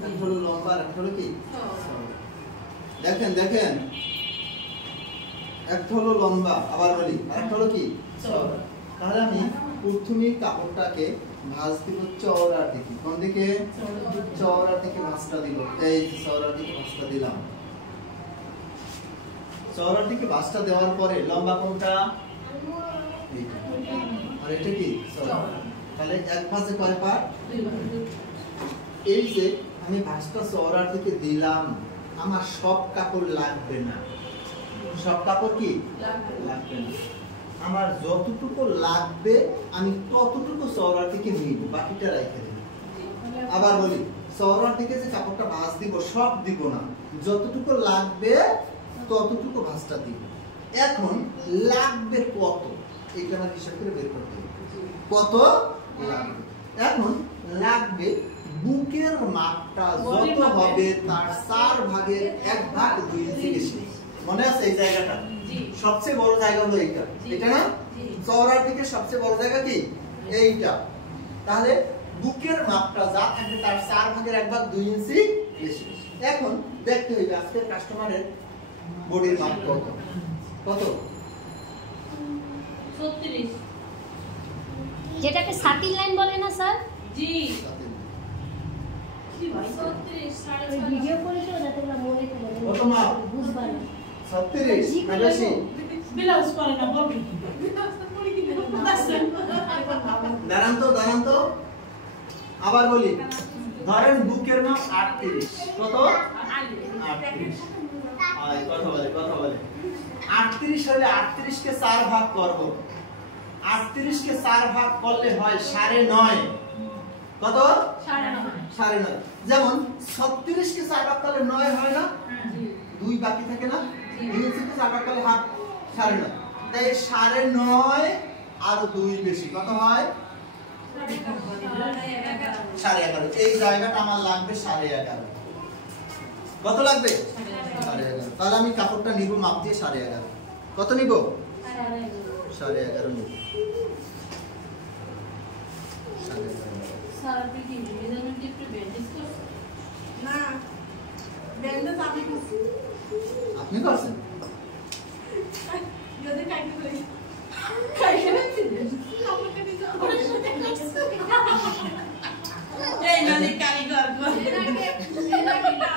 একটা হলো লম্বা আর একটা হলো কি দেখেন দেখেন একটা হলো লম্বা আবার বলি আর একটা হলো কি চওড়া। তাহলে আমি প্রথমে কাপড়টাকে ভাঁজ দিব চওড়ার দিকে। কোন দিকে? চওড়ার দিকে ভাঁজটা দিব। এই চওড়ার দিকে ভাঁজটা দিলাম। চওড়ার দিকে ভাঁজটা দেওয়ার পরে লম্বা কোনটা? এইটা। আর এটা কি চওড়া। তাহলে এক ভাঁজে কয় পার্ট? এই যে আমি ভাঁজটা চওড়ার দিকে দিলাম, আমার সব কাপড় লাগবে না। সব কাপড় কি লাগবে না। আমার যতটুকু লাগবে আমি ততটুকু চওড়ার দিকে নিব, বাকিটা রেখে দেব। আবার বলি, চওড়ার দিকে যে কাপড়টা ভাঁজ দিব সব দিব না, যতটুকু লাগবে ততটুকু ভাঁজটা দিব। এখন লাগবে কত, এইটা আমার হিসাব করে বের করতে হবে। কত লাগবে? এখন লাগবে বুকের মাপটা যত হবে তার 4 ভাগের 1 ভাগ 2 ইঞ্চি বেশি। মনে আছে এই জায়গাটা? সবচেয়ে বড় জায়গা হলো এইটা, এটা না? চওড়ার দিকে সবচেয়ে বড় জায়গা কি? এইটা। তাহলে বুকের মাপটা যা থাকবে তার 4 ভাগের 1 ভাগ 2 ইঞ্চি বেশি। এখন দেখতে হবে আজকের কাস্টমারের বডির মাপ কত। কত? 36, যেটাকে সাতিন লাইন বলে না স্যার? জি কি ভাই 36 ওই ভিডিও করেছো যাতে আমরা মনে করে কত মাপ? বুঝবা না। 36 না বেশি? ব্লাউজ পরে না বলবি কি ব্লাউজ তো পরে কি দাঁড়ান তো আবার বলি, ধরেন বুকের মাপ 38। কত? 38। আয় কথা বলে 38 হলে 38 কে 4 ভাগ করব। 38 কে 4 ভাগ করলে হয় 9.5। কত? 9.5। যেমন 36 কে 4 ভাগ করলে 9 হয় না? 2 বাকি থাকে না? 2 কে 4 ভাগ করলে হাফ 9.5। তাই 9.5 আর 2 বেশি কত হয়? 11.5। এই জায়গাটা আমার লাগবে 11.5। কত লাগবে? 11.5। তাহলে আমি কাপড়টা নিব মাপ দিয়ে 11.5। কত নিব? 11.5 নিব। স্যার আপনি কি মেজারমেন্ট একটু ব্যান্ডেজ করছেন? না ব্যান্ডেজ আমি করছি। আপনি করছেন? যদি কাইতে করি কাইতে দিচ্ছি কাপড়টা দিতে এই ননি কারিগর এটাকে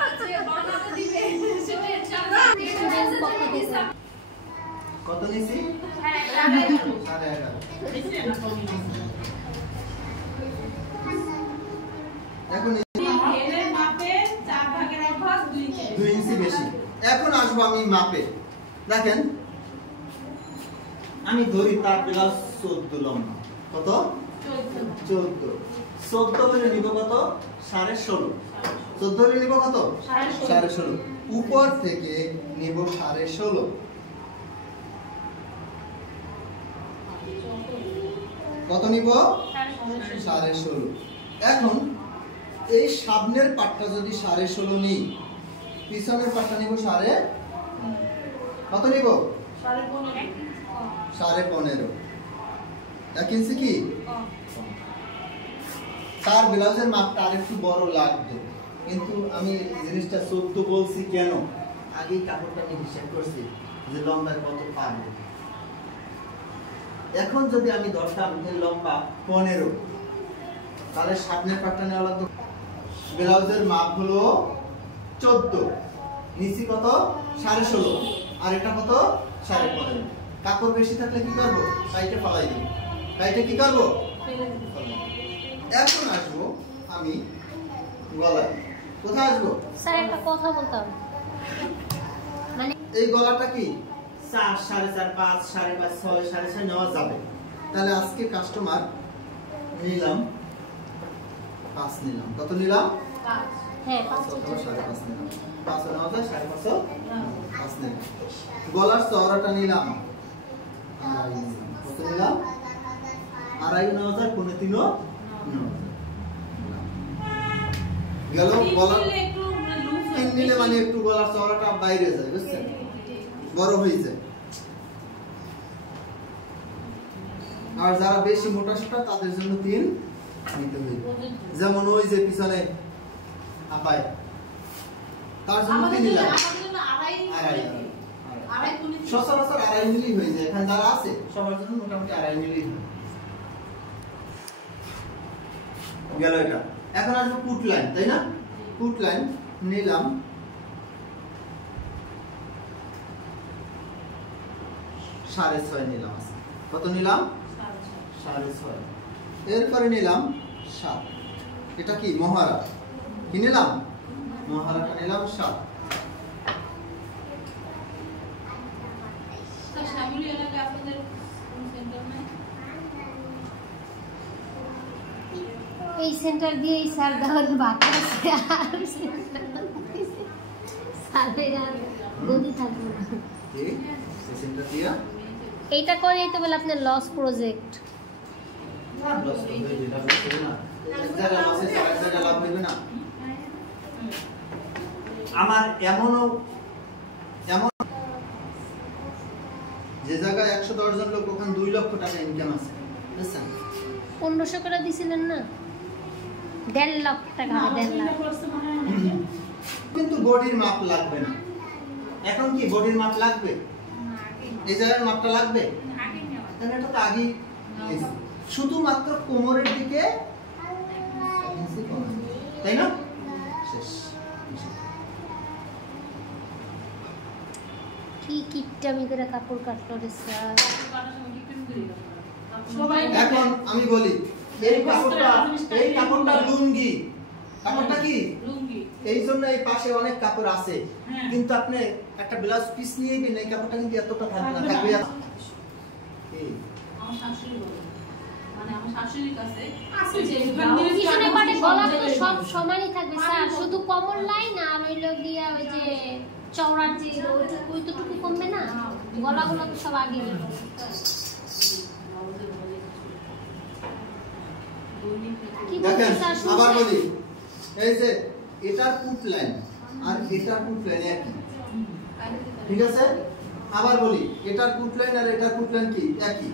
আছে বানাতে দিবে সেটা স্টুডেন্টস পক্ষ থেকে কত নিছি? 11.5। এখন এর মাপে 4 ভাগের 1 ভাগ 2 ইঞ্চি বেশি। এখন আসবো আমি মাপে। দেখেন আমি ধরি তার ব্লাউজ 14 লম্বা। কত? 14 হলে নিব কত? 16.5। 14 হলে নিব কত? 16.5। উপর থেকে নিব 16.5। কত নিব? 16.5। এখন এই সামনের পাটটা যদি 16.5 নিই, পিছনের পাটটা নিব কত নিব? 15.5। 1 ইঞ্চি কি? তার ব্লাউজের মাপটা আরেকটু বড় লাগবে, কিন্তু আমি জিনিসটা 14 বলছি কেন? আগেই কাপড়টা আমি হিসাব করছি যে লম্বায় কত পারবে। এখন যদি আমি ধরতাম এর লম্বা 15, তাহলে সামনের পাটটা নেওয়া লাগতো। ব্লাউজের মাপ হলো 14, নিচে কত? 16.5, আর এটা কত? 15.5। কাপড় বেশি থাকলে কি করব? কাইটে ফালাই দেব। কাইটে কি করব? এখন আসবো আমি গলায়। কোথায় আসবো? স্যার একটা কথা বলতাম, মানে এই গলাটা কি 4, 4.5, 5, 5.5, 6, 6.5 নেওয়া যাবে। তাহলে আজকে কাস্টমার নিলাম 5 নিলাম। কত নিলাম? 5। হ্যাঁ 5 5.5 নিলাম। 5 নেওয়া যায়, 5.5 5 নিলাম। গলার চওড়াটা নিলাম 2.5 নিলাম। কত নিলাম? 2.5 নেওয়া যায়, 3.5 নেওয়া যায়। গেল গলা একটু লুজ নিলে মানে একটু গলার চওড়াটা বাইরে যায়, বুঝছেন? বড় হয়ে যায়। আর যারা বেশি মোটা সোটা তাদের জন্য 3 নিতে হবে। যেমন ওই যে পিছনে আপায় তার জন্য কি নিলাম আড়াই তুলি সচরাচর 2.5 মিলি হয়ে যায় এখানে যারা আছে সবার জন্য মোটামুটি 2.5 মিলি গেল এটা এখন আসবে পুট লাইন তাই না পুট লাইন নিলাম 6.5 নিলাম কত নিলাম 6.5 এরপরে নিলাম 7 এটা কি মহারা কি নিলাম মহারাটা নিলাম 7 শ্যামলী এলাকায় আপনাদের সেন্টার নাই এই সেন্টার দিয়ে এই স্যার দেওয়ার বাকি আছে আর স্যারের আর গতি থাকবে না ঠিক এই সেন্টার দিয়া এইটা করে তো বলে আপনার লস প্রজেক্ট না লস হয়ে যাবে না যারা লসে যারা লাভ হবে না আমার এমন যে জায়গায় 110 জন লোক ওখানে 2 লক্ষ টাকা ইনকাম আছে বুঝছেন 1500 করে দিছিলেন না 1.5 লাখ টাকা 1.5 লাখ কিন্তু বডির মাপ লাগবে না এখন কি বডির মাপ লাগবে এই জায়গার মাপটা লাগবে তাহলে এটা তো আগে শুধুমাত্র কোমরের দিকে তাই না শেষ কি কিপটামি করে কাপড় কাটলো রে স্যার এখন আমি বলি এই কাপড়টা লুঙ্গি কাপড়টা কি লুঙ্গি এই জন্য এই পাশে অনেক কাপড় আছে কিন্তু আপনি একটা ব্লাউজ পিস নিয়ে গেলে এই কাপড়টা কিন্তু এতটা থাকবে না থাকবে আমার শাশুড়ি বলে মানে আমার শাশুড়ির কাছে আছে যে পিছনে পাটে গলা তো সব সমানই থাকবে স্যার শুধু কমর লাইন আর হইলো গিয়া ওই যে চওড়ার যে ওইটুকু কমবে না গলাগুলো তো সব আগে দেখেন আবার বলি এই যে এটার পুট লাইন আর এটার পুট লাইন একই ঠিক আছে আবার বলি এটার পুট লাইন আর এটার পুট লাইন কি একই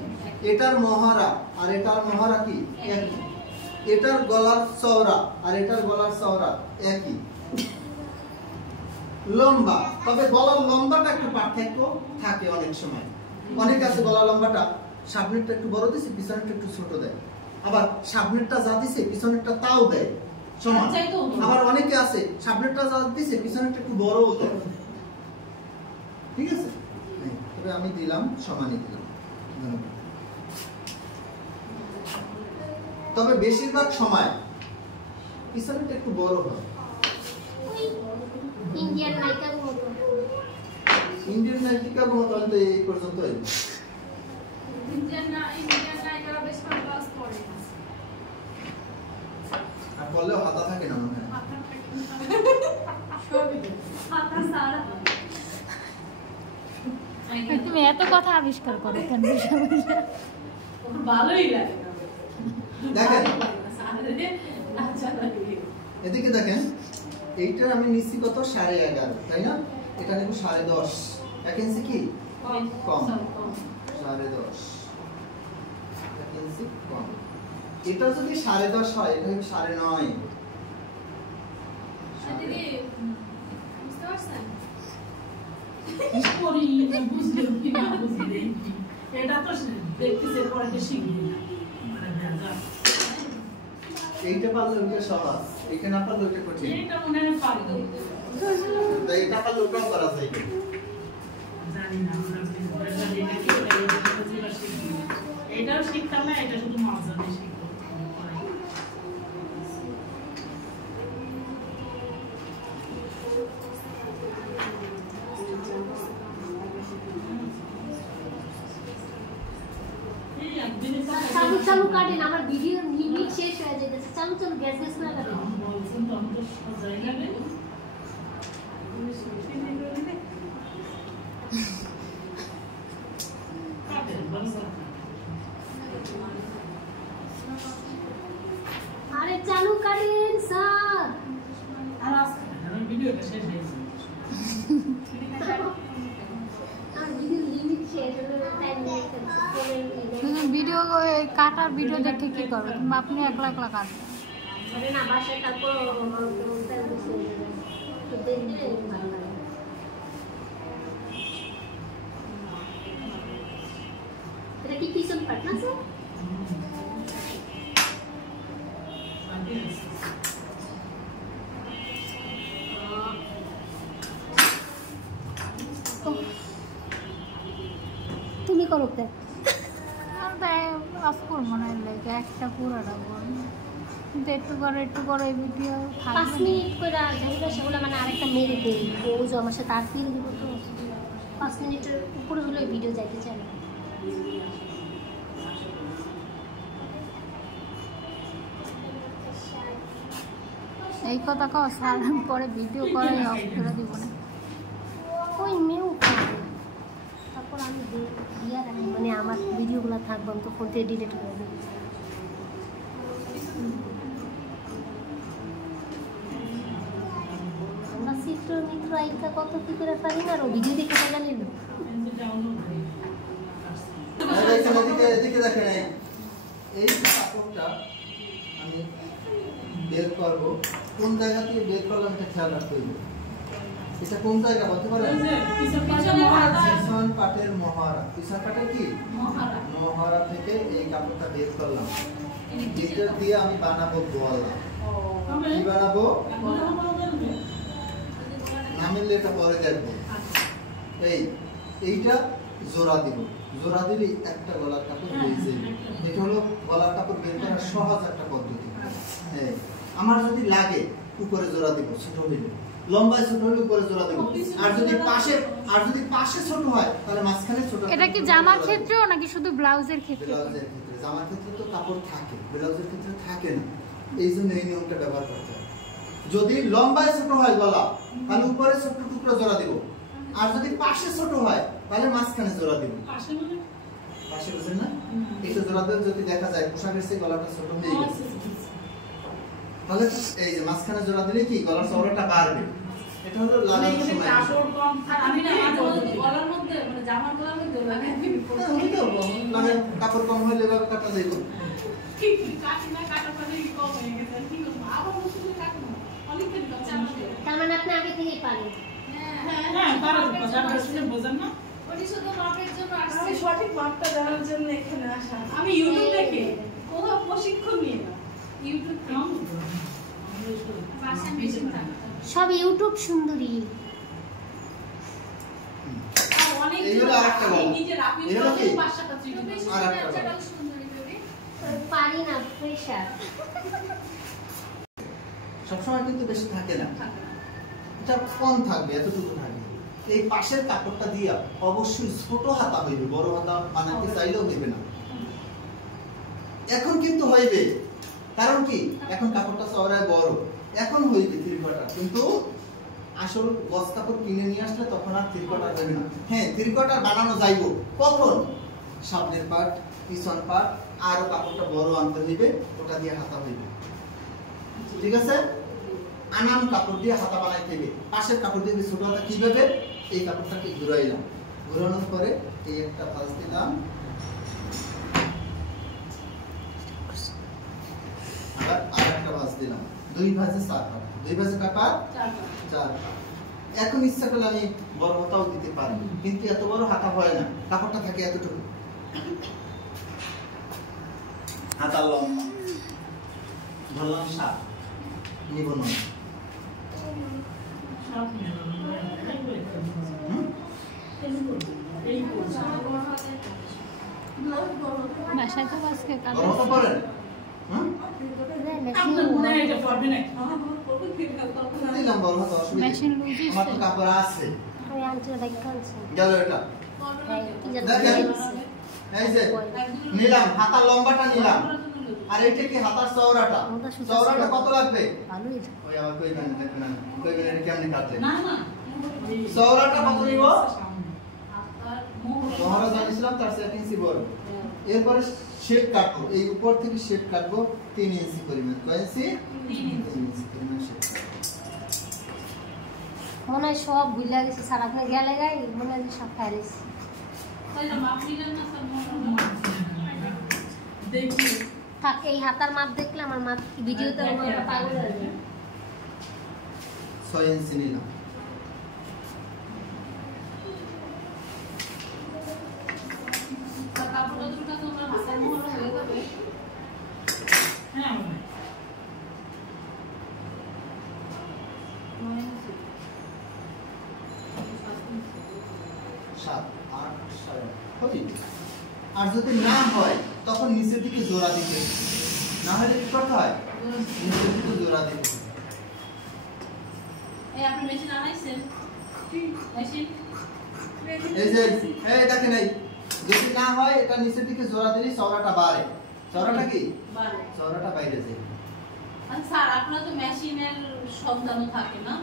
এটার মহারা আর এটার মহারা কি একই এটার গলার চওড়া আর এটার গলার চওড়া একই লম্বা তবে গলার লম্বাটা একটু পার্থক্য থাকে অনেক সময় অনেক আছে গলার লম্বাটা সামনেরটা একটু বড় দিছে পিছনেরটা একটু ছোট দেয় আবার সামনেরটা যা দিছে পিছনেরটা তাও দেয় সমান আবার অনেকে আছে সামনেরটা যা দিছে পিছনেরটা একটু বড়ও দেয় ঠিক আছে তবে আমি দিলাম সমানই দিলাম তবে বেশিরভাগ সময় পিছনেরটা একটু বড় হয় ইন্ডিয়ান নায়িকার মতো ইন্ডিয়ান নায়িকার মতো তো এই পর্যন্ত ইন্ডিয়ান নায়িকারা বেশ ভালো ক্লাস পড়ে আর বললেও হাতা থাকে না মনে হয় হাতা সারা তুমি এত কথা আবিষ্কার করো কেন ভালোই লাগে দেখেন আচ্ছা লাগে এদিকে দেখেন এইটার আমি নিচ্ছি কত 11.5 তাই না এটা নেব 10.5 এক ইঞ্চি কি কম 10.5 এক ইঞ্চি কম এটা যদি 10.5 হয় এটা হবে 9.5 বুঝতে পারছেন এটা তো দেখতেছে পরে শিখবি এইটা পারলে ওইটা সহজ এইটা না পারলে ওইটা কঠিন এটা মনে হয় পারবো তাই এটা পারলে ওটাও করা যায় জানি না আমরা জানি না কি এটাও শিখতাম না এটা শুধু মজা দিয়ে শিখবো চালু চালু কাটেন আমার ভিডিও লিমিট শেষ হয়ে যাচ্ছে চালু চালু গ্যাস গ্যাস করে কাটেন বলছেন তো আমি তো সজাই লাগে আরে চালু কাটেন স্যার আর আজকে ভিডিওটা শেষ হয়েছে ভিডিও কাটার ভিডিও দেখে কি করবে তুমি আপনি একলা একলা কাটবে না বাসায় তারপর দিলে ভালো লাগে। এটা কি পিছন পাট না স্যার? তুমি করো কে? অফ করবো না, লাগে একটা পুরোটা করবো, কিন্তু একটু করে ভিডিও 5 মিনিট করে যেগুলো সেগুলো মানে আরেকটা মেরে দেই, ও যে আমার সাথে আর ফিল দিব, তো 5 মিনিটের উপরে হলে ভিডিও যাইতে চায় না। এই কথা কও স্যার, পরে ভিডিও করে অফ করে দিব না। ওই মেয়েও করবে, তারপর আমি দিয়ে রাখি, মানে আমার ভিডিওগুলো থাকবো, আমি তো ফোন থেকে ডিলিট করে দেবো। আমরা চিত্র মিত্র আইকা কত কি করে পারি না, আর ভিডিও দেখে জানি না। এদিকে দেখেন, এই কাপড়টা আমি বের করবো, কোন জায়গা থেকে বের করলাম এটা খেয়াল রাখতে হবে। এটা কোন জায়গা বলতে পারেন? পিছন পাটের মহারা। পিছন পাটের কি মহারা থেকে এই কাপড়টা বের করলাম, এটা দিয়ে আমি বানাবো গলা। কি বানাবো? নামিলে এটা পরে দেখবো। এইটা জোড়া দিব, জোড়া দিলে একটা গলার কাপড় হয়ে যাবে। এটা হলো গলার কাপড় বের করার সহজ একটা পদ্ধতি। আমার যদি লাগে উপরে জোড়া দিব, ছোট হইলে, লম্বায় ছোট হলে উপরে জোড়া দিব, আর যদি পাশে ছোট হয় তাহলে মাঝখানে ছোট। এটা কি জামার ক্ষেত্রেও নাকি শুধু ব্লাউজের ক্ষেত্রে? ব্লাউজের ক্ষেত্রে, জামার ক্ষেত্রে তো কাপড় থাকে, ব্লাউজের ক্ষেত্রে থাকে না। এই জন্য এই নিয়মটা ব্যবহার করতে হয়। যদি লম্বায় ছোট হয় গলা, তাহলে উপরে ছোট টুকরো জোড়া দিব, আর যদি পাশে ছোট হয় তাহলে মাঝখানে জোড়া দিব। পাশে বুঝেন না? এটা জোড়া দিয়ে যদি দেখা যায় পোশাকের সেই গলাটা ছোট হয়ে গেছে, তাহলে এই যে মাঝখানে জোড়া দিলে কি গলার চওড়াটা বাড়বে। এটা হলো লাগানোর সময়। কাপড় কম আমি না গলার মধ্যে মানে জামার গলার মধ্যে মানে কাপড় কম হলে এভাবে কাটা যাইব। ঠিক কাটি না, কাটা পারে কম হয়ে গেছে, কি করব আবার মুশকিল কাটবো অনেকদিন বাচ্চা। তার মানে আপনি আগে থেকেই পারেন। হ্যাঁ পারো, কথা শুনে বোঝেন না। ওটি শুধু মাপের জন্য আসছে, সঠিক মাপটা জানার জন্য এখানে আসা। আমি ইউটিউব দেখে কোথাও প্রশিক্ষণ নিয়ে না, ইউটিউব থেকে ভাষা মেশিন থাকে সব ইউটিউব সুন্দরী। অনেক এইগুলো আরেকটা গলা। নিজে রাখি এগুলো কি? পাশাপাশি আরেকটা গলা। পারি না, প্রেশার। সবসময় কিন্তু বেশি থাকে না, এটা কম থাকবে, এতটুকু থাকবে। এই পাশের কাপড়টা দিয়া অবশ্যই ছোট হাতা হইবে, বড় হাতা বানাতে চাইলেও হইবে না। এখন কিন্তু হইবে, কারণ কি এখন কাপড়টা চওড়ায় বড়, এখন হইবে থ্রি-কোয়ার্টার। কিন্তু আসল গস কাপড় কিনে নিয়ে আসলে তখন আর থ্রি-কোয়ার্টার হইবে না। হ্যাঁ, থ্রি-কোয়ার্টার বানানো যাইব কখন? সামনের পাট, পিছন পাট, আরো কাপড়টা বড় আনতে হইবে, ওটা দিয়ে হাতা হইবে। ঠিক আছে? আনাম কাপড় দিয়ে হাতা বানাইতে হবে। পাশের কাপড় দিয়ে ছোট হাতা কিভাবে? এই কাপড়টাকে ঘুরাইলাম, ঘুরানোর পরে এই একটা ভাঁজ দিলাম, আবার আরেকটা ভাঁজ দিলাম, 2 ভাঁজে 4 পাট, 2 ভাঁজে কয় পাট? 4 পাট। এখন ইচ্ছা করলে আমি বড় হাতাও দিতে পারি, কিন্তু এত বড় হাতা হয় না, কাপড়টা থাকে এতটুকু। হাতা লম্বা ধরলাম 7, নিব 9। বাসায় তো আজকে বড় হাতা পরেন? আপনার মনে এটা পড়বে না দিলাম বড় হাতা, অসুবিধা নেই। মেশিন লুজ আমার তো কাপড় আছে। ওই আন্টিরা দেখতে আনছে। গেল এটা। হ্যাঁ, কি জানি দেখেন। বলছে। এই যে নিলাম, হাতা লম্বাটা নিলাম, আর এটা কি হাতার চওড়াটা? চওড়াটা কত লাগবে? ভালোই। ওই আমার কই গান দেখেন না, কই গান এটা কেমনে কাটলে? না না চওড়াটা কত নিব? আপনার মোহর মহারা জানিছিলাম তার 7 ইঞ্চি বড়। এরপরে শেপ কাটবো, এই উপর থেকে শেপ কাটবো 3 ইঞ্চি পরিমাণ। কয় ইঞ্চি? 3 ইঞ্চি পরিমাণ শেপ। মনে হয় সব ভুলে গেছে, স্যার আপনি গেলে গাই মনে হয় যে সব খাইলেছি। তাহলে মাপ নিলেন না স্যার, মোহর দেখি থাক, এই হাতার মাপ দেখলে আমার মাপ ভিডিওতে আমার পাগল হয়ে যাবে। 6 ইঞ্চি নিলাম। 7 8 7 আর যদি না হয় তখন নিচের দিকে জোড়া দিতে, না হলে কি করতে হয় নিচের দিকে জোড়া দিতে। এই আপনি মেশিন আনাইছেন? মেশিন এই যে এই দেখেন, এই যদি না হয় এটা নিচের দিকে জোড়া দিলে চওড়াটা বাড়ে। চওড়াটা কি বাড়ে, চওড়াটা বাইরে যায়। আচ্ছা স্যার আপনার তো মেশিনের সন্ধানও থাকে না,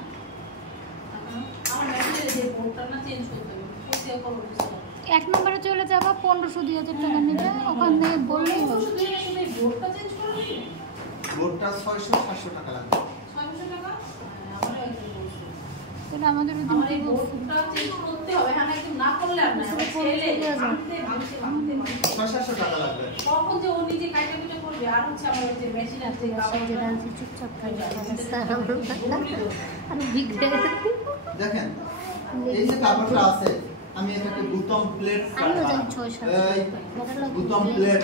আমার মেশিনের যে বোর্ডটা না চেঞ্জ করতে হবে, কোথায় করব স্যার? 1 নম্বরে চলে যাবা, 1500-2000 টাকা নেবে, ওখান থেকে বললেই হবে। শুধু এই শুধু এই বোর্ডটা চেঞ্জ করবে? বোর্ডটা 600-700 টাকা লাগবে। 600 টাকা? আমারও একদম বলছি। তাহলে আমাদের আমার এই বোর্ডটা চেঞ্জ করতে হবে, আমি একদম না করলে আর না, আমার ছেলে ভাঙতে 600-700 টাকা লাগবে। তখন যে ও নিজে কাটা কুটা করবে, আর হচ্ছে আমার ওই যে মেশিন আছে চুপচাপ থাকবে স্যার, আর বিগড়ে দেখেন এই যে কাপড়টা আছে, আমি এটাকে বুতম প্লেট আমিও জানি 600 বুতম প্লেট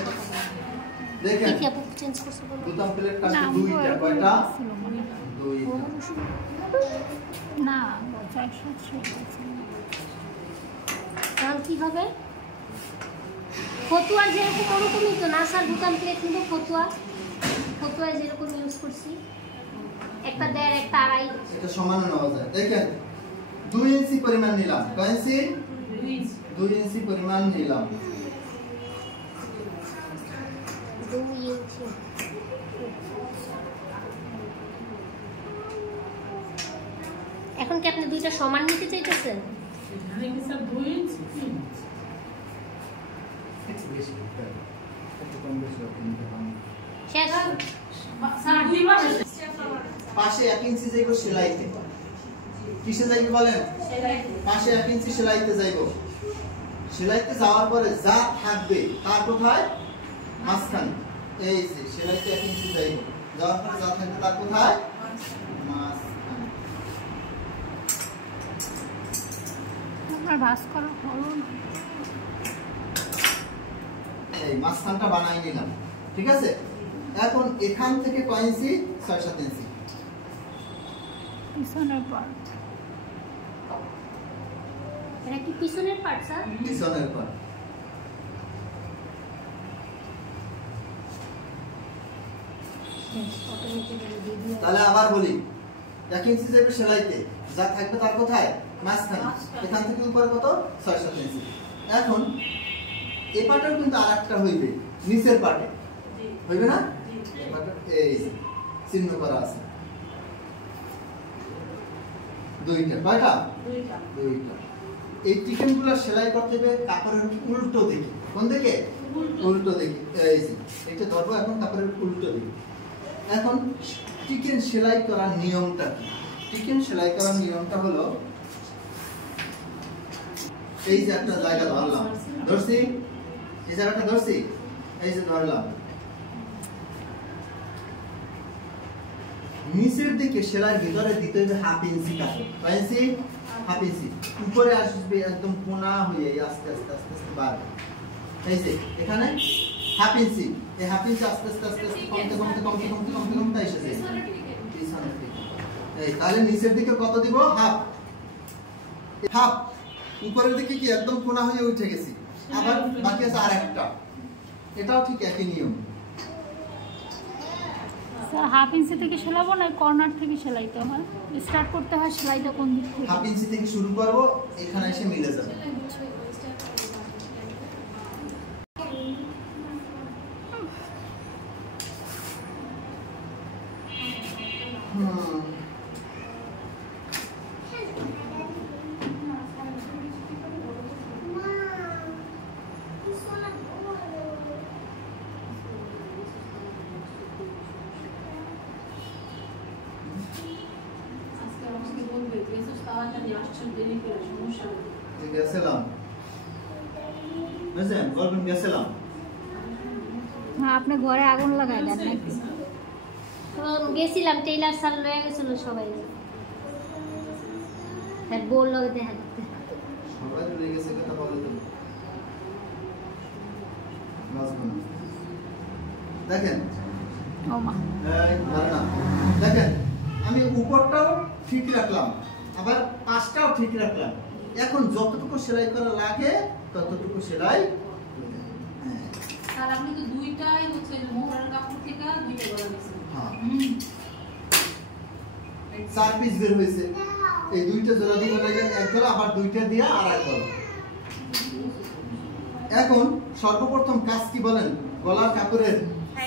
দেখেন, কি আপু চেঞ্জ করছে বলো? বুতম প্লেট না, কাছে দুইটা, কয়টা ছিল মনে হয়। দুইটা। না 400 কারণ কি হবে ফতুয়া যেরকম ওরকমই তো না স্যার, দোকান প্লেট কিন্তু ফতুয়া যেরকম ইউজ করছি, একটা 1.5 একটা 2.5 এটা সমান নেওয়া যায়। দেখেন 2 ইঞ্চি পরিমাণ নিলাম, কয় ইঞ্চি? 2 ইঞ্চি পরিমাণ নিলাম। 2 ইঞ্চি। এখন কি আপনি দুইটা সমান নিতে চাইতেছেন? এখানে কি স্যার 2 ইঞ্চি 3 ইঞ্চি? একটু বেশি করতে হবে, একটু কম বেশি করতে হবে। শেষ। স্যার 2 মাসে পাশে 1 ইঞ্চি যাইব সেলাইতে। কিসে যাইব বলেন? সেলাইতে। পাশে 1 ইঞ্চি সেলাইতে যাইব। সেলাইতে যাওয়ার পরে যা থাকবে তার কোথায়? মাঝখানে। এই যে সেলাইতে 1 ইঞ্চি যাইব, যাওয়ার পরে যা থাকবে তার কোথায়? মাঝখানে। আপনার ভাঁজ করা হলো না। এই মাঝখানটা বানাই নিলাম, ঠিক আছে? এখন এখান থেকে কয় ইঞ্চি? 6-7 ইঞ্চি। পিছনের পার্ট এটা কি পিছনের পার্ট স্যার? পিছনের পর তাহলে আবার বলি, 1 ইঞ্চি যাবে সেলাইতে, যা থাকবে তার কোথায়? মাঝখানে। এখান থেকে উপরে কত? 6-7 ইঞ্চি। এখন এই পার্টও কিন্তু আরেকটা হইবে, নিচের পার্টে হইবে না? এই পার্টে এই যে চিহ্ন করা আছে দুইটা, কয়টা? দুইটা। এই টিকেনগুলো সেলাই করতে হবে কাপড়ের উল্টো দিকে। কোন দিকে? উল্টো দিকে। এই যে এটা ধরবো এখন কাপড়ের উল্টো দিকে। এখন টিকেন সেলাই করার নিয়মটা কি? টিকেন সেলাই করার নিয়মটা হলো, এই যে একটা জায়গা ধরলাম, ধরছি, এই জায়গাটা ধরছি, এই যে ধরলাম, নিচের দিকে সেলাই ভিতরে দিতে হবে 1/2 ইঞ্চি কাপড়। কয় ইঞ্চি? 1/2 ইঞ্চি। উপরে আসবে একদম কোনা হয়ে আস্তে আস্তে আস্তে আস্তে বাড়বে। এই যে এখানে 1/2 ইঞ্চি, এই 1/2 ইঞ্চি আস্তে আস্তে আস্তে আস্তে কমতে কমতে কমতে কমতে কমতে কমতে এসে যায় পিছনের দিকে। এই তাহলে নিচের দিকে কত দিব? 1/2। 1/2 উপরের দিকে কি একদম কোনা হয়ে উঠে গেছি, আবার বাকি আছে আরেকটা। এটাও ঠিক একই নিয়ম। স্যার 1/2 ইঞ্চি থেকে সেলাবো না কর্নার থেকে সেলাইতে হয়? স্টার্ট করতে হয় সেলাইটা কোন দিক থেকে? 1/2 ইঞ্চি থেকে শুরু করব, এখানে এসে মিলে যাবে। আজকে আমাকে বলবে এসব তাওয়াটা নিয়ে আসছেন দেরি করে, সমস্যা নেই। গেছিলাম, বুঝলেন? বলবেন গেছিলাম। হ্যাঁ, আপনি ঘরে আগুন লাগাই দেন নাকি? গেছিলাম, টেইলার স্যার লয়ে গেছিল সবাই, আর বল লগে দেখা করতে। সবাই চলে গেছে, কথা বলে তো বাঁচবো না। দেখেন, ও মা, এই ধারণা দেখেন, আমি উপরটাও ঠিক রাখলাম, আবার পাশটাও ঠিক রাখলাম, এখন যতটুকু সেলাই করা লাগে ততটুকু সেলাই। আর আপনি তো দুইটাই হচ্ছে মোহরের কাপড় থেকে দুইটা গলা দিয়েছেন। হ্যাঁ 4 পিস বের হয়েছে, এই দুইটা জোড়া দিয়ে লাগে এক গলা, আবার দুইটা দিয়ে আর এক গলা। এখন সর্বপ্রথম কাজ কি বলেন, গলার কাপড়ের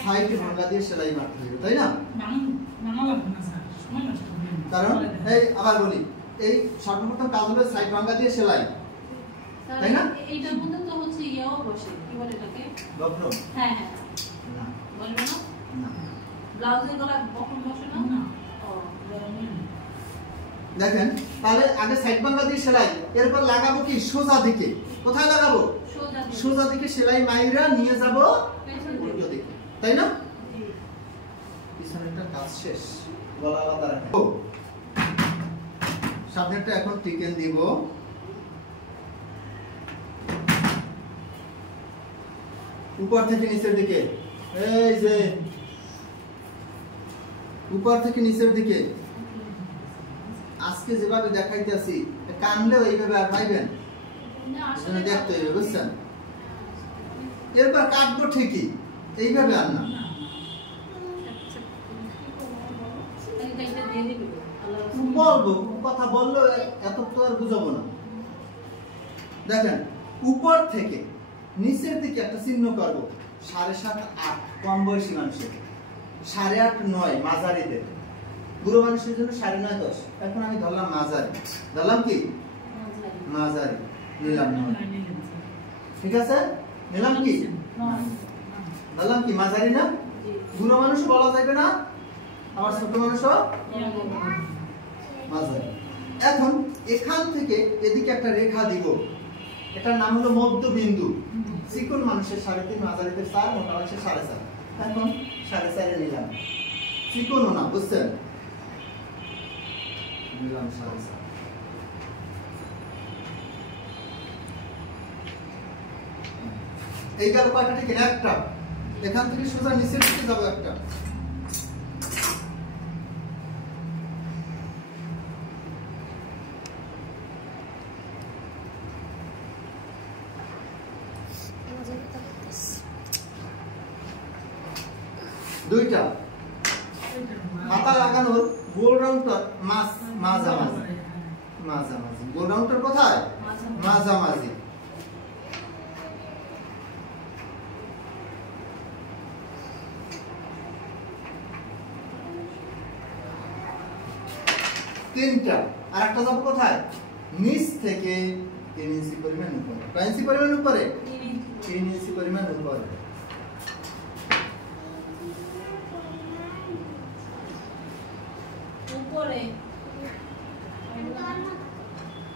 সাইড ভাঙা দিয়ে সেলাই মারতে হবে, তাই না? কারণ এই আবার বলি, এই সর্বপ্রথম কাজ হলো সাইড ভাঙা দিয়ে সেলাই, তাই না? এইটার মধ্যে তো হচ্ছে ইয়াও বসে, কি বলে এটাকে, বক্রম। হ্যাঁ হ্যাঁ না বলবে না, না, ব্লাউজের গলা বক্রম বসে না। ও দেখেন তাহলে আগে সাইড ভাঙা দিয়ে সেলাই, এরপর লাগাবো কি সোজা দিকে। কোথায় লাগাবো? সোজা দিকে সেলাই মাইরা নিয়ে যাব উল্টো দিকে, তাই না? পিছনেরটা কাজ শেষ, গলা আলাদা রাখবো। সামনেরটা এখন টিকেন দিব। উপর থেকে নিচের দিকে, এই যে উপর থেকে নিচের দিকে আজকে যেভাবে দেখাইতেছি, কানলেও এইভাবে আর পাইবেন, দেখতে হবে, বুঝছেন? এরপর কাটবো ঠিকই, এইভাবে আর না। বলবো, কথা বললো এত তো আর বুঝাবো না। দেখেন উপর থেকে নিচের দিকে একটা চিহ্ন করবো, 7.5 8 কম বয়সী মানুষের, 8.5 9 মাঝারিদের, বুড়ো মানুষের জন্য 9.5 10। এখন আমি ধরলাম মাঝারি, ধরলাম কি মাঝারি, নিলাম 9, ঠিক আছে? নিলাম কি ধরলাম কি মাঝারি না? বুড়ো মানুষ বলা যাবে না, আবার ছোট মানুষও মাঝারি। এখন এখান থেকে এদিকে একটা রেখা দিব, এটার নাম হলো মধ্যবিন্দু। চিকন মানুষের 3.5, মাঝারিদের 4, মোটা মানুষের 4.5। এখন 4.5 নিলাম, চিকনও না, বুঝছেন? নিলাম 4.5। এই গেল কয়টা ঠিক একটা, এখান থেকে সোজা নিচের দিকে যাবো একটা। দুইটা হাতা লাগানোর গোল রাউন্ডটার মাঝামাঝি, মাঝামাঝি। গোল রাউন্ডটার কোথায়? মাঝামাঝি। তিনটা, আর একটা যাবো কোথায়? নিচ থেকে 3 ইঞ্চি পরিমাণ উপরে। কয় ইঞ্চি পরিমাণ উপরে? 3 ইঞ্চি পরিমাণ উপরে। উপরে।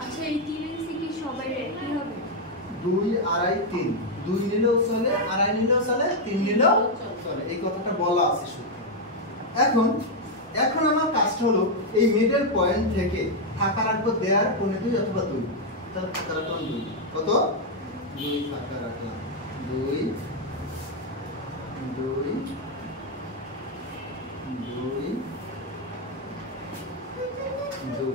আচ্ছা এই 3 ইঞ্চি কি সবাই কি হবে? 2 2.5 3, 2 নিলেও চলে, 2.5 নিলেও চলে, 3 নিলেও চলে, এই কথাটা বলা আছে শুধু। এখন আমার কাজটা হলো এই মিডল পয়েন্ট থেকে ফাঁকা রাখবো 1.5 অথবা 2, তাহলে ফাঁকা রাখলাম 2, কত 2 ফাঁকা রাখলাম 2 2 2 2।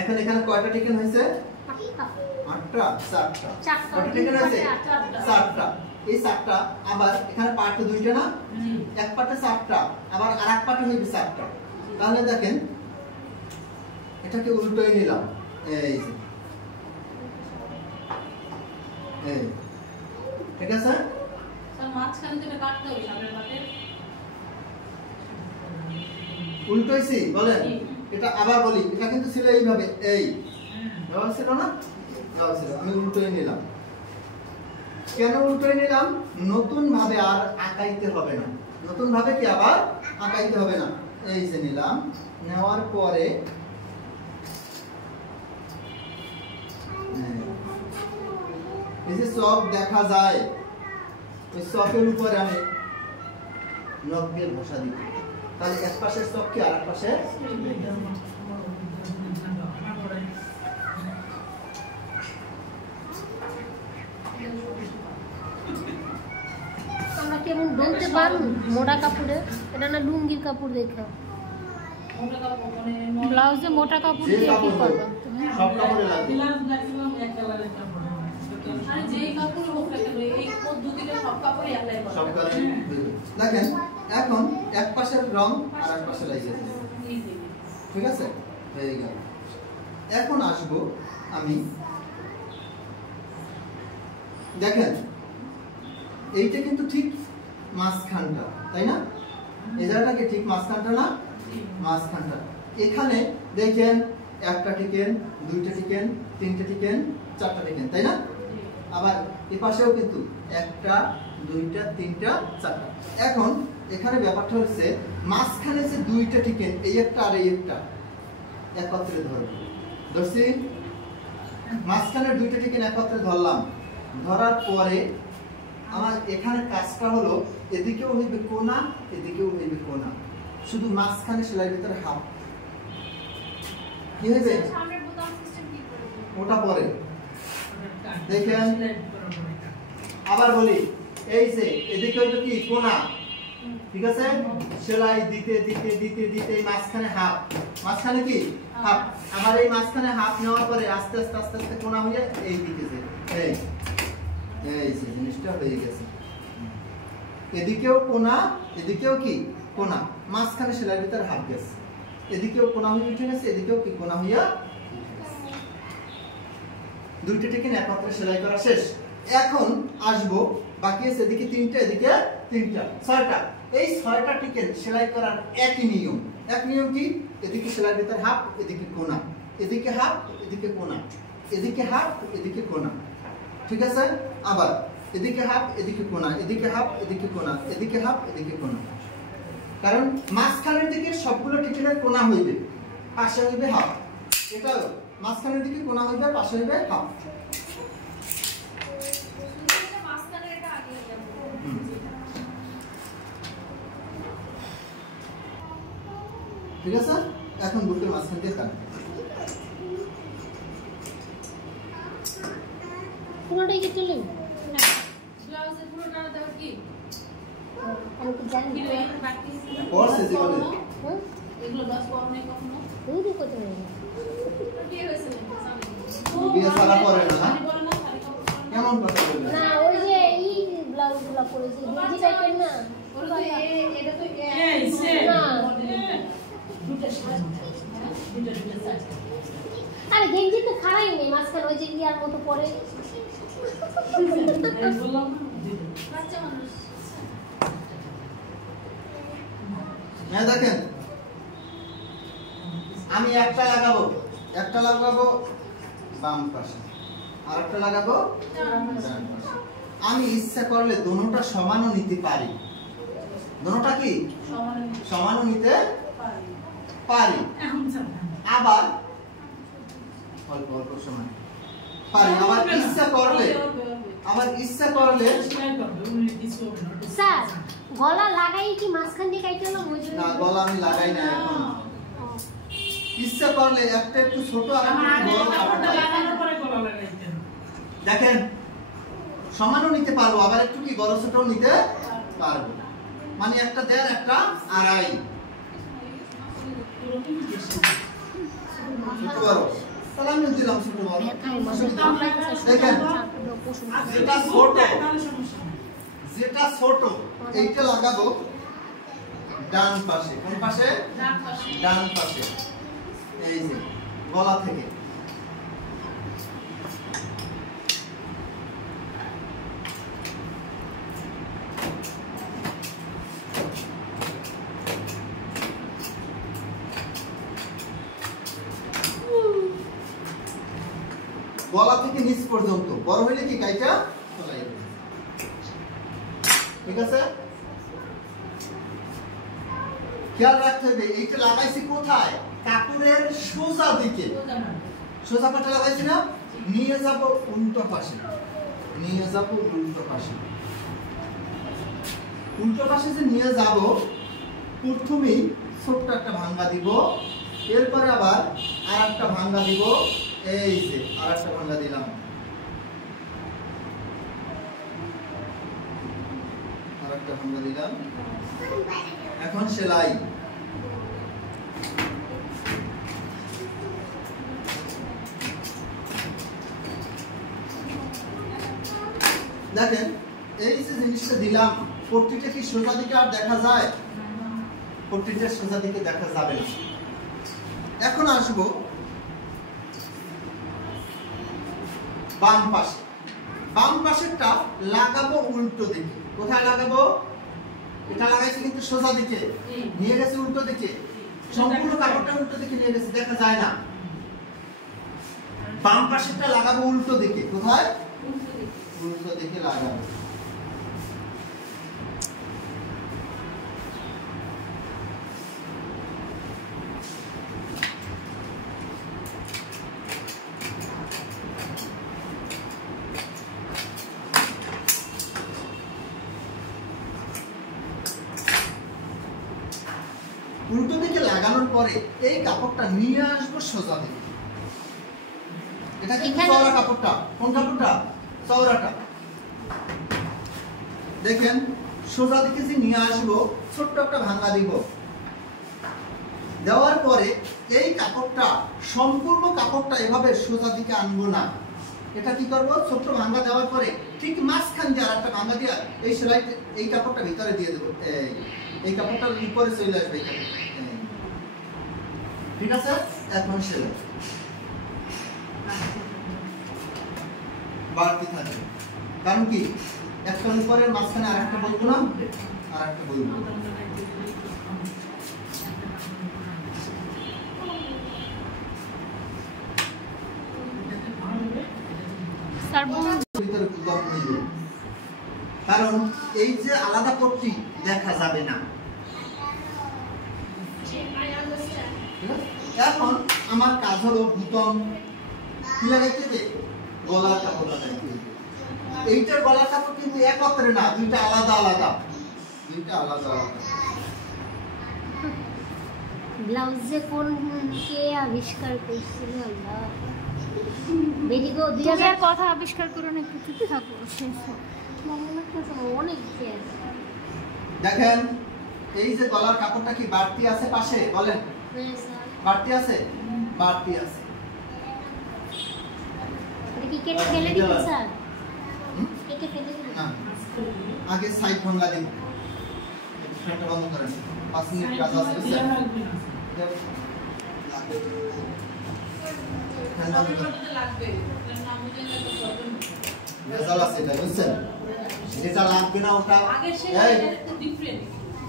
এখন এখানে কয়টা টিকেন হয়েছে? 8টা 4টা। কয়টা টিকেন হয়েছে? 4টা। এই 4টা আবার এখানে পার্ট 2টা না, এক পার্টে 4টা, আবার আরেক পার্টে হইবে 4টা। তাহলে দেখেন এটাকে উল্টোই নিলাম, এই যে এই, ঠিক আছে? স্যার মাঝখানে থেকে কাটতে হবে সামনের পাটের। উল্টোইছি বলেন, এটা আবার বলি, এটা কিন্তু ছিল এইভাবে, এই ব্যবহার ছিল না, ব্যবহার ছিল, আমি উল্টোই নিলাম। কেন উল্টোই নিলাম? নতুন ভাবে আর আঁকাইতে হবে না, নতুন ভাবে কি আবার আঁকাইতে হবে না। এই যে নিলাম, নেওয়ার পরে এই যে চক দেখা যায়, ওই চকের উপরে আমি নখ দিয়ে বসা দিব, তাহলে এক পাশের চক কি আর এক পাশে। আমরা কেমন বলতে পারবো মোড়া কাপড়ে, এটা না লুঙ্গির কাপড় দেখে মোটা কাপড় মানে ব্লাউজে মোটা কাপড় যে দিয়ে কি কাপড় করবে হোক, তুমি? সব কাপড়ে লাগবে। বিলাস ম্যাক্সিমাম এক কালারের কাপড় মানে যেই কাপড় হোক না কেন এই পদ্ধতিতে সব কাপড়ই অ্যাপ্লাই করা সব যায়। কালারে দেখেন এখন এক পাশের রং আর এক পাশে লাগিয়ে দিই। Easy। ঠিক আছে, হয়ে গেল। এখন আসবো আমি, দেখেন এইটা কিন্তু ঠিক মাঝখানটা, তাই না? এই জায়গাটাকে ঠিক মাঝখানটা না, মাঝখানটা। এখানে দেখেন একটা টিকেন, দুইটা টিকেন, তিনটা টিকেন, চারটা টিকেন, তাই না? আবার এই পাশেও কিন্তু একটা, দুইটা, তিনটা, চারটা। এখন এখানে ব্যাপারটা হচ্ছে মাঝখানে যে দুইটা টিকেন, এই একটা আর এই একটা একত্রে ধরবো। ধরছি, মাঝখানে দুইটা টিকেন একত্রে ধরলাম। ধরার পরে আমার এখানে কাজটা হলো এদিকেও হইবে কোনা, এদিকেও হইবে কোনা, শুধু মাঝখানে সেলাইয়ের ভিতরে হাফ। কি হইবে? সামনের বোতাম সিস্টেম কি করবে? ওটা পরে দেখেন। আবার বলি, এই যে এদিকে হইবে কি কোনা, ঠিক আছে? সেলাই দিতে দিতে দিতে দিতে এই মাঝখানে হাফ, মাঝখানে কি হাফ। আবার এই মাঝখানে হাফ নেওয়ার পরে আস্তে আস্তে আস্তে আস্তে কোনা হয়ে এই দিকে যে এই এই যে জিনিসটা হয়ে গেছে। এদিকেও কোনা, এদিকেও কি কোনা, মাঝখানে সেলাইয়ের ভিতরে হাফ গেছে। এদিকেও কোনা হয়ে উঠে গেছে, এদিকেও কি কোনা হইয়া উঠে গেছে। দুইটা টিকেন একত্রে সেলাই করা শেষ। এখন আসবো বাকি আছে এদিকে তিনটা, এদিকে তিনটা, ছয়টা। এই ছয়টা টিকেন সেলাই করার একই নিয়ম। এক নিয়ম কি? এদিকে সেলাইয়ের ভিতরে হাফ, এদিকে কোনা, এদিকে হাফ, এদিকে কোনা, এদিকে হাফ, এদিকে কোনা, ঠিক আছে? আবার এদিকে হাফ, এদিকে কোনা, এদিকে হাফ, এদিকে কোনা, এদিকে হাফ, এদিকে কোনা। কারণ মাঝখানের দিকে সবগুলো টিকেনের কোনা হইবে, পাশে হইবে হাফ। এটা মাঝখানের দিকে কোনা হইবে, পাশে হইবে হাফ। ঠিক আছে? এখন বুকের মাঝখান দিয়ে টান। পুরোটাই কি তুলি? ব্লাউজের পুরোটা দেওয়া কি? আমি তো জানি কি না। রে প্র্যাকটিস কোর্স এসে বলে হ্যাঁ? এগুলো 10 পাও নেই কখনো। ওই দিকে কোথায় গেল? কি হয়েছে? বিয়ে সারা পরে না, না? বলে না শাড়ি কাপড় পরে না। কেমন কথা বলবে? না, ওই যে এই ব্লাউজগুলো পরেছে, গেঞ্জি টাইপের না? ওরা তো এটা তো এই সে না। দুটো সাইজ দুটো সাইজ আরে গেঞ্জি তো খারাই নেই, মাঝখানে ওই যে ইয়ার মতো পরে। বললাম বাচ্চা মানুষ হ্যাঁ দেখেন, আমি একটা লাগাবো বাম পাশে, আর একটা লাগাবো ডান পাশে। আমি ইচ্ছা করলে দোনোটা সমানও নিতে পারি। দোনোটা কি সমানও নিতে পারি। এখন চাপ আবার অল্প অল্প সময় পারি। আবার ইচ্ছা করলে সেলাই করবে উনি কিছু হবে না স্যার, গলা লাগাই কি মাঝখান দিয়ে কাইতে হলো? ওই না, গলা আমি লাগাই না এখন। ইচ্ছা করলে একটা একটু ছোট আর আমার একটা আগে বড় কাপড়টা কাপড় লাগানোর পরে গলা লাগাইতে হবে। দেখেন, সমানও নিতে পারবো, আবার একটু কি বড় ছোটও নিতে পারবো। মানে একটা দেড়, একটা আড়াই, ছোট বড়। তাহলে আমি দিলাম ছোট বড়। দেখেন, যেটা ছোট, তাহলে সমস্যা নেই। যেটা ছোট এইটা লাগাবো ডান পাশে। কোন পাশে? ডান পাশে ডান পাশে। এই যে গলা থেকে গলা থেকে নিচ পর্যন্ত বড় হইলে কি কাইটা ফলাই দেব। ঠিক আছে? খেয়াল রাখতে হবে এইটা লাগাইছি কোথায়? কাপড়ের সোজা দিকে। সোজা পাটে লাগাইছি না, নিয়ে যাব উল্টো পাশে, নিয়ে যাব উল্টো পাশে। উল্টো পাশে যে নিয়ে যাব, প্রথমেই ছোট্ট একটা ভাঙ্গা দিব, এরপরে আবার আর একটা ভাঙ্গা দিব। এই যে আর একটা ভাঙ্গা দিলাম, আর একটা ভাঙ্গা দিলাম। এখন সেলাই দেখেন এই যে জিনিসটা দিলাম, পট্টিটা কি সোজা দিকে আর দেখা যায়? পট্টিটা সোজা দিকে দেখা যাবে না। এখন আসবো বাম পাশে। বাম পাশেরটা লাগাবো উল্টো দিকে। কোথায় লাগাবো? এটা লাগাইছি কিন্তু সোজা দিকে, নিয়ে গেছে উল্টো দিকে। সম্পূর্ণ কাপড়টা উল্টো দিকে নিয়ে গেছে, দেখা যায় না। বাম পাশেরটা লাগাবো উল্টো দিকে। কোথায়? উল্টো দিকে লাগাবো। উল্টো দিকে লাগানোর পরে এই কাপড়টা নিয়ে আসবো সোজা দিকে। এটা কিন্তু চওড়া কাপড়টা। কোন কাপড়টা? চওড়াটা। দেখেন সোজা দিকে যে নিয়ে আসবো, ছোট্ট একটা ভাঙা দিব। দেওয়ার পরে এই কাপড়টা, সম্পূর্ণ কাপড়টা এভাবে সোজা দিকে আনবো না। এটা কি করবো? ছোট্ট ভাঙা দেওয়ার পরে ঠিক মাঝখান দিয়ে আরেকটা ভাঙা দিয়ে এই সেলাই, এই কাপড়টা ভিতরে দিয়ে দেবো। এই কাপড়টা উপরে চলে আসবে এখানে। ঠিক আছে? এখন সেলাই বাড়তি থাকবে। কারণ কি? একটা উপরের মাঝখানে আরেকটা বলবো না, আরেকটা বলবো। কারণ এই যে আলাদা পট্টি দেখা যাবে না। এখন আমার কাজ হলো বুতাম কি লাগাইতে হবে? গলার কাপড় লাগাইতে হবে। এইটার গলার কাপড় কিন্তু একত্রে না, দুইটা আলাদা আলাদা। দুইটা আলাদা আলাদা। ব্লাউজ যে কোন কে আবিষ্কার করছিল আল্লাহ। বেরিগো 2000 কথা আবিষ্কার করুন, একটু চুপ থাকো। শেষ অনেক খেয়ে দেখেন এই যে গলার কাপড়টা কি বাড়তি আছে পাশে? বলেন বাড়তি আছে? বাড়তি আছে। এটা কি কেটে ফেলে দিবেন স্যার? কেটে ফেলে দিবেন না, আগে সাইড ভাঙা দিন। ফ্যানটা বন্ধ করেন। 5 মিনিট কাজ আছে। রেজাল্ট আছে এটা, বুঝছেন? যেটা লাগবে না ওটা,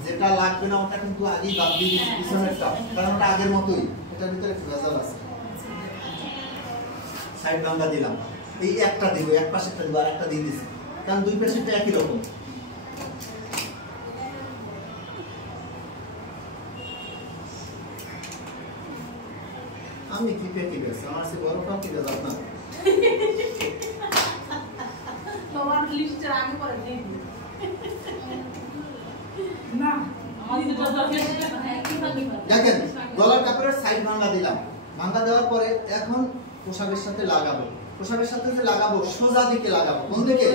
যেটা লাগবে না ওটা কিন্তু আগেই বাদ দিয়ে দিচ্ছি পিছনেরটা, কারণ ওটা আগের মতোই। এটার ভিতরে রেজাল্ট আছে। সাইড ভাঙা দিলাম, এই একটা দিব, এক পাশেরটা দিব, আর একটা দিয়ে দিছি, কারণ দুই পাশেরটা একই রকম। আমি কি পেটি বেশ আমার সে বড় কাপ কি দাদা না তোমার লিস্টের আগে পরে দিয়ে দিই না দেখেন গলার কাপড়ের সাইড ভাঙা দিলাম। ভাঙা দেওয়ার পরে এখন পোশাকের সাথে লাগাবো। পোশাকের সাথে যে লাগাবো সোজা দিকে লাগাবো। কোন দিকে?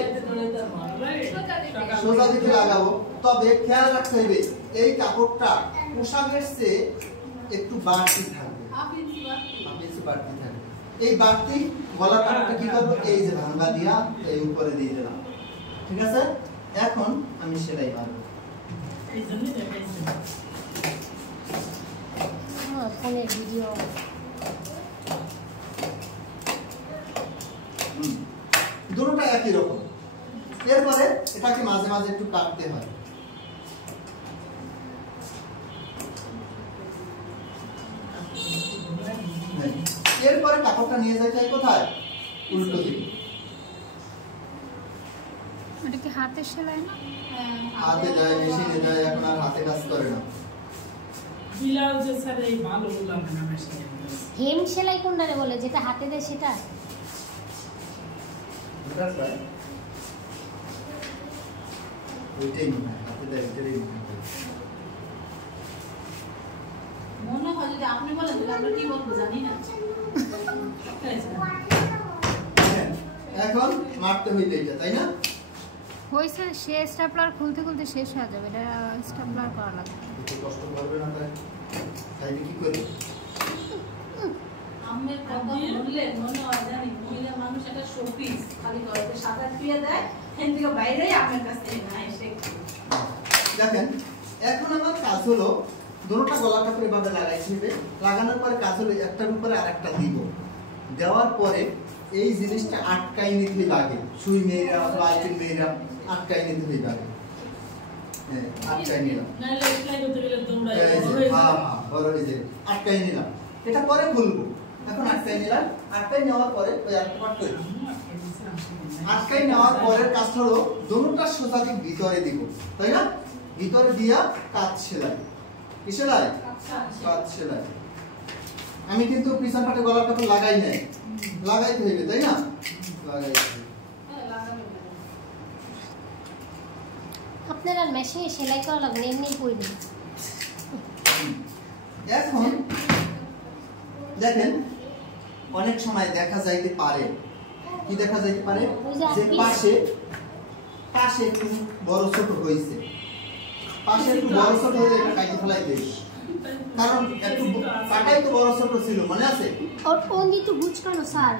সোজা দিকে লাগাবো। তবে খেয়াল রাখতে হবে এই কাপড়টা পোশাকের চেয়ে একটু বাড়তি থাকবে, বাড়তি থাকবে। এই বাড়তি গলার কাপড়টা কি করবো? এই যে ভাঙা দিয়া এই উপরে দিয়ে দিলাম। ঠিক আছে? এখন আমি সেলাই মারবো। ফোনের ভিডিও দুটোটা একই রকম। এরপরে এটাকে মাঝে মাঝে একটু কাটতে হয়। এরপরে কাপড়টা নিয়ে যাইতে হয় কোথায়? উল্টো দিকে। এটা কি হাতের সেলাই না? হাতে দেয়, মেশিনে দেয়, এখন আর হাতে কাজ করে না। ব্লাউজের সাথে এই ভালো লাগে না মেশিনে। হেম সেলাই কোনটারে বলে? যেটা হাতে দেয় সেটা? ওইটাই মনে হয় হাতে দেয়, ওইটাই মনে হয়। মনে হয় যদি আপনি বলেন তাহলে আমরা কি বলবো জানি না। এখন মারতে হইতে এটা, তাই না? হয়েছে, সে স্টেপলার খুলতে খুলতে শেষ হয়ে যাবে। এটা স্টেপলার করা লাগবে। একটু কষ্ট করবে না তাই? তাইলে কি করবে? আমের কথা বললে মনে হয় জানি মহিলা মানুষ একটা শোপিস, খালি ঘরে সাদা দিয়ে দেয় থেকে বাইরে আপনার কাছে এসে দেখেন এখন আমার কাজ হলো দুটোটা গলা কাপড় এভাবে লাগাইতে হবে। লাগানোর পরে কাজ হলো একটার উপরে আরেকটা দিব। দেওয়ার পরে এই জিনিসটা আটকাই নিতে লাগে, সুই মেয়েরা লাইটের মেয়েরা আটকাই নিতে হবে লাগে। হ্যাঁ, আটকাই নিলাম, বড় হয়ে যাবে, আটকাই নিলাম। এটা পরে খুলবো, এখন আটকাই নিলাম। আটকাই নেওয়ার পরে ওই আরেকটা পার্ট করি। আটকাই নেওয়ার পরের কাজ হলো দুটোটা সোজা দিক ভিতরে দিব, তাই না? ভিতরে দিয়া কাজ সেলাই, কি সেলাই? কাজ সেলাই। আমি কিন্তু পিছন পাটে গলার কাপড় লাগাই নাই, লাগাইতে হইবে, তাই না? লাগাইতে আপনার আর মেশিনে সেলাই করা লাগবে না, এমনি করে দিন। এখন দেখেন অনেক সময় দেখা যাইতে পারে, কি দেখা যাইতে পারে, যে পাশে পাশে একটু বড় ছোট হয়েছে, পাশে একটু বড় ছোট হলে এটা কাটি ফেলাই দেই, কারণ একটু কাটাই তো বড় ছোট ছিল, মনে আছে? और ओनली तो बुझ कर ना सर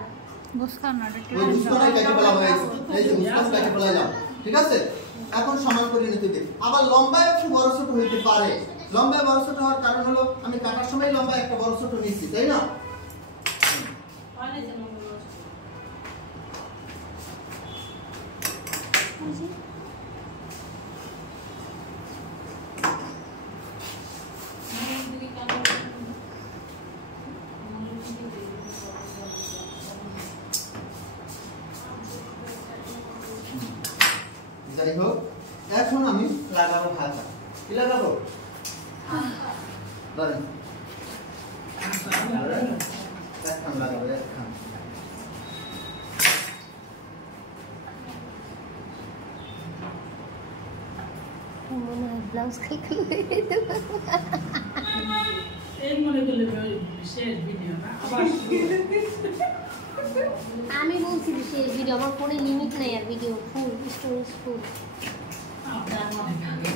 বুঝকান না ওই বুঝকনাই কাটি ফেলা হয়েছে, এই যে বুঝকন কাটি ফেলাইলাম, ঠিক আছে? এখন সমান করে নিতে হবে। আবার লম্বায় একটু বড় ছোট হইতে পারে। লম্বায় বড় ছোট হওয়ার কারণ হলো আমি কাটার সময় লম্বায় একটা বড় ছোট নিচ্ছি, তাই না? যাই হোক, এখন আমি লাগাবো হাতা। কি লাগাবো? ধরেন একখান লাগাবো, একখান। মনে হয় ব্লাউজ খাইতে এই মনে করলে শেষ ভিডিও না আবার আমি বলছি যে সেই ভিডিও আমার ফোনে লিমিট নাই, আর ভিডিও ফুল স্টোরেজ ফুল। আপনার মনে থাকে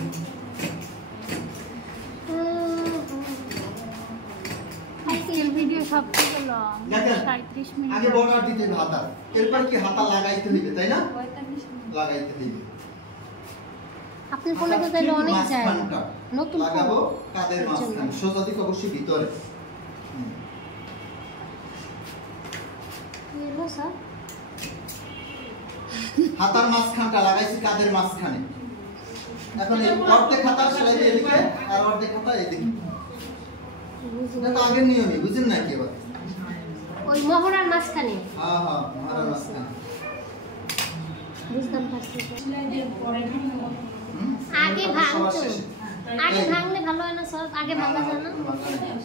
আজকের ভিডিও সবথেকে লং দেখেন 37 মিনিট। আগে বর্ডার দিতে হবে হাতা, এরপর কি হাতা লাগাইতে হইবে, তাই না? 45 মিনিট। লাগাইতে হইবে। আপনার ফোনে তো তাহলে অনেক যায়, মাঝখানটা নতুন লাগাবো ফোন। কাদের মাঝখানে, সোজা দিক অবশ্যই ভিতরে। এলো স্যার হাতার মাঝখানটা লাগাইছি কাদের মাঝখানে। এখন এই অর্ধেক হাতা সেলাই এদিকে আর অর্ধেক হাতা এদিকে। এটা তো আগের নিয়মই, বুঝেন না কি এবার? ওই মোহরার মাঝখানে। হ্যাঁ হ্যাঁ, হাতার মাঝখানে। বুঝতাম পারছি। পরে আগে ভাঙতো, আগে ভাঙলে ভালো হয় না স্যার? আগে ভাঙা যায় না?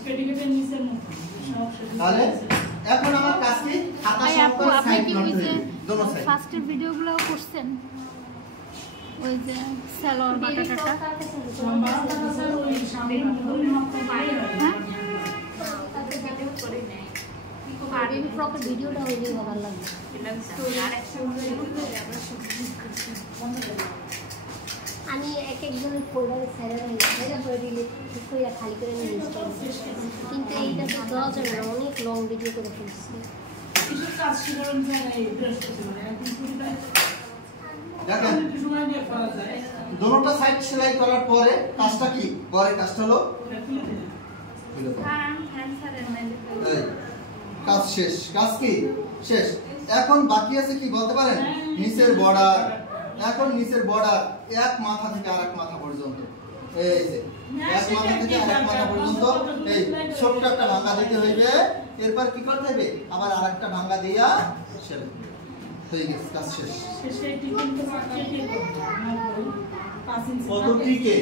কেটে কেটে নিচের মতো সব তাহলে এখন আমার কাজ কি? হাতা ভাই সব আপু, করে আপনি সাইড কি ওই করতে যে হবে, দোনো সাইড। ফার্স্টের ভিডিওগুলো করছেন? ওই যে সালোয়ার বাটাটা ওই সামনে হ্যাঁ বেবি ফ্রকের ভিডিওটা হইলে ভালো লাগবে। আমি এক একজনের ফোল্ডারে স্যারেরা করে দিলে ঠিক করে খালি করে নিয়ে ইউজ করবো, কিন্তু এইটা তো দেওয়া যাবে না, অনেক লং ভিডিও করে ফেলছি। কিছু কাজ শিখলাম যায় এই বৃহস্পতিবার এখন পরিবার দেখেন একটু সময় দিয়ে করা যায় দোনোটা সাইড সেলাই করার পরে কাজটা কি? পরে কাজটা হলো এটা তুলে দিন এই, কাজ শেষ। কাজ কি শেষ? এখন বাকি আছে কি বলতে পারেন? নিচের বর্ডার। এখন নিচের বর্ডার এক মাথা থেকে আরেক মাথা পর্যন্ত, এই যে এক মাথা থেকে আরেক মাথা পর্যন্ত এই ছোট্ট একটা ভাঙা দিতে হইবে। এরপর কি করতে হবে? আবার আরেকটা ভাঙা দিয়া সেলাই হয়ে গেছে, কাজ শেষ। শেষে টিকিংটা কেটে কত টিকে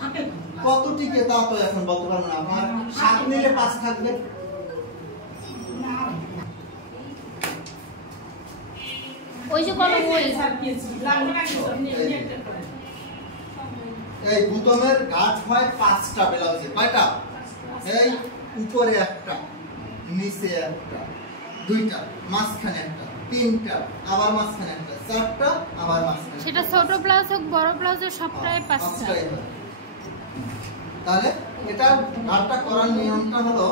থাকে কত টিকে তা তো এখন বলতে পারবো না। আপনার 7 নিলে 5 থাকবে। ওই যে কোনো ওই এই বুতমের গাছ হয় 5টা ব্লাউজে। কয়টা? এই উপরে একটা, নিচে একটা, 2টা, মাঝখানে একটা, 3টা, আবার মাঝখানে একটা, 4টা, আবার মাঝখানে। সেটা ছোট ব্লাউজ হোক বড় ব্লাউজের সবটাই 5টা। পাঁচটাই হয়। তাহলে এটা ঘাটটা করার নিয়মটা হলো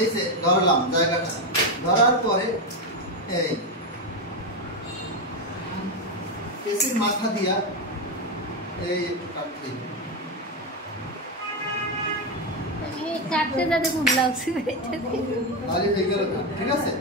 এই যে ধরলাম জায়গাটা, ধরার পরে এই পেসির মাথা দিয়া এই একটু কাটতে কাটতে যাতে খুব লাগছে তাহলে হয়ে গেল, ঠিক আছে।